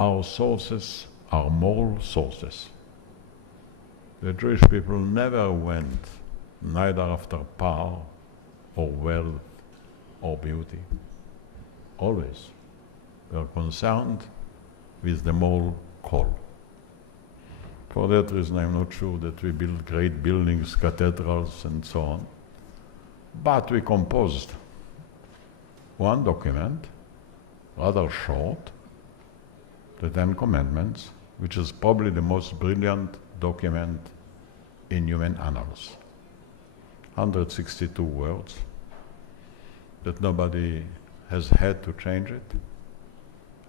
our sources are moral sources. The Jewish people never went neither after power or wealth or beauty. Always were concerned with the moral call. For that reason, I'm not sure that we build great buildings, cathedrals, and so on. But we composed one document, rather short, the Ten Commandments, which is probably the most brilliant document in human annals. 162 words that nobody has had to change it,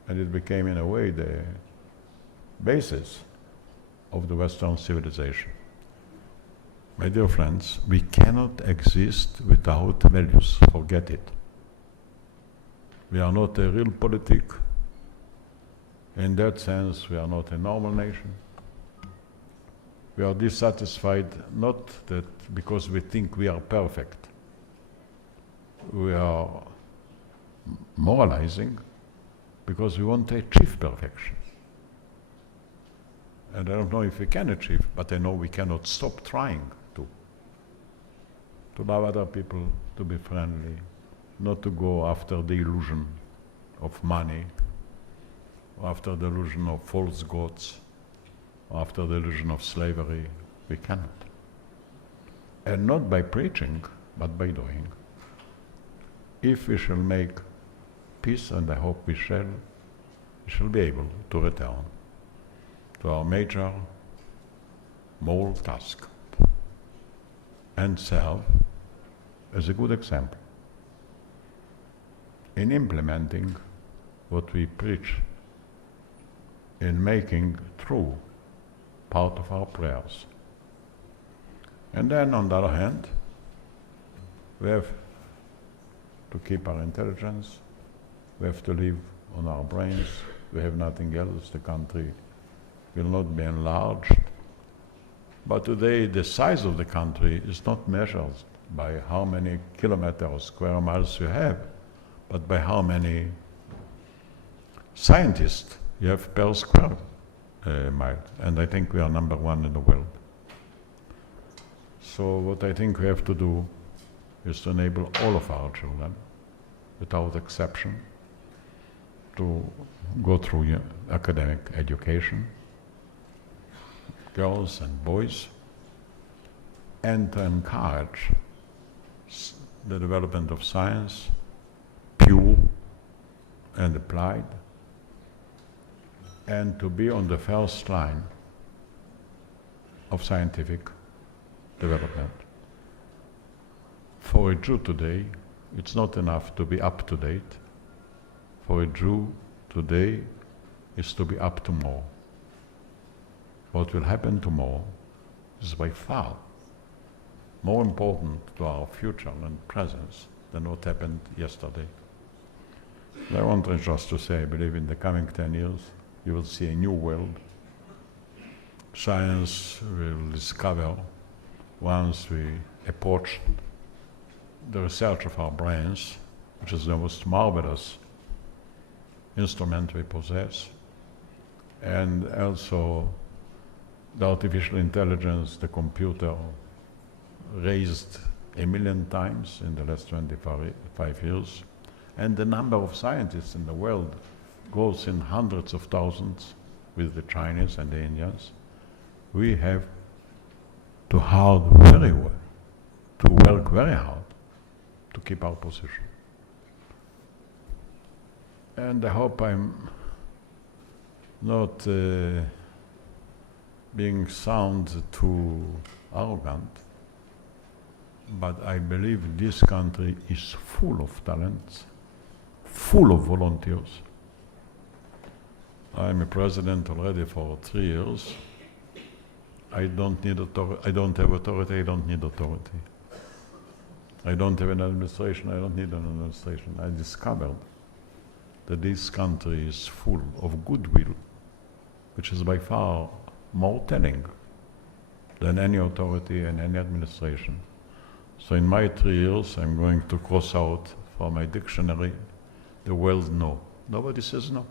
and it became in a way the basis of the Western civilization. My dear friends, we cannot exist without values, forget it. We are not a real politic. In that sense, we are not a normal nation. We are dissatisfied not that because we think we are perfect. We are moralizing because we want to achieve perfection. And I don't know if we can achieve, but I know we cannot stop trying to love other people, to be friendly, not to go after the illusion of money, or after the illusion of false gods, or after the illusion of slavery. We cannot. And not by preaching, but by doing. If we shall make peace, and I hope we shall be able to return to our major moral task and serve as a good example in implementing what we preach, in making true part of our prayers. And then, on the other hand, we have to keep our intelligence, we have to live on our brains, we have nothing else. The country will not be enlarged. But today, the size of the country is not measured by how many kilometers or square miles you have, but by how many scientists you have per square mile. And I think we are number one in the world. So what I think we have to do is to enable all of our children, without exception, to go through academic education, girls and boys, and to encourage the development of science, pure and applied, and to be on the first line of scientific development. For a Jew today, it's not enough to be up to date. For a Jew today is to be up to more. What will happen tomorrow is by far more important to our future and presence than what happened yesterday. And I want just to say, I believe in the coming 10 years, you will see a new world. Science will discover, once we approach the research of our brains, which is the most marvelous instrument we possess, and also the artificial intelligence, the computer, raised 1 million times in the last 25 years, and the number of scientists in the world goes in hundreds of thousands with the Chinese and the Indians. We have to work very hard to keep our position. And I hope I'm not being sound too arrogant, but I believe this country is full of talents, full of volunteers. I'm a president already for 3 years. I don't have authority, I don't need authority. I don't have an administration, I don't need an administration. I discovered that this country is full of goodwill, which is by far more telling than any authority and any administration. So in my 3 years, I'm going to cross out for my dictionary the word no. Nobody says no.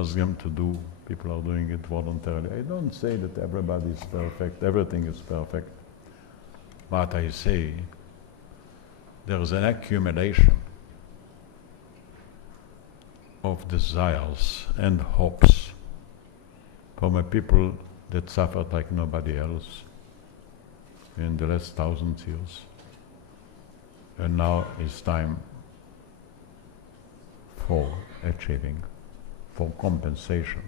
ask them to do. People are doing it voluntarily. I don't say that everybody is perfect, everything is perfect. But I say there is an accumulation of desires and hopes from a people that suffered like nobody else in the last 1,000 years. And now it's time for achieving, for compensation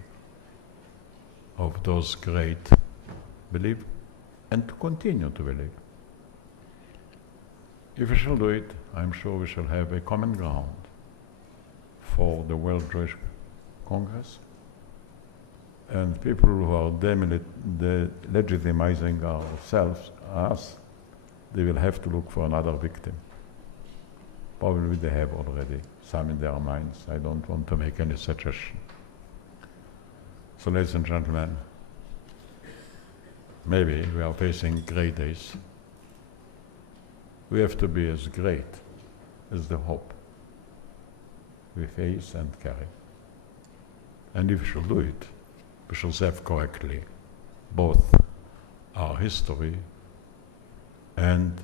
of those great belief and to continue to believe. If we shall do it, I'm sure we shall have a common ground for the World Jewish Congress, and people who are legitimizing us, they will have to look for another victim. Probably they have already some in their minds. I don't want to make any suggestion. So ladies and gentlemen, maybe we are facing great days. We have to be as great as the hope we face and carry. And if we shall do it, we shall serve correctly both our history and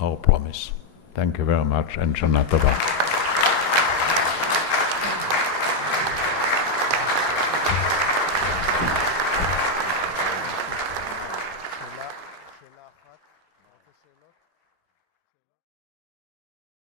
our promise. Thank you very much, and Shana Tova.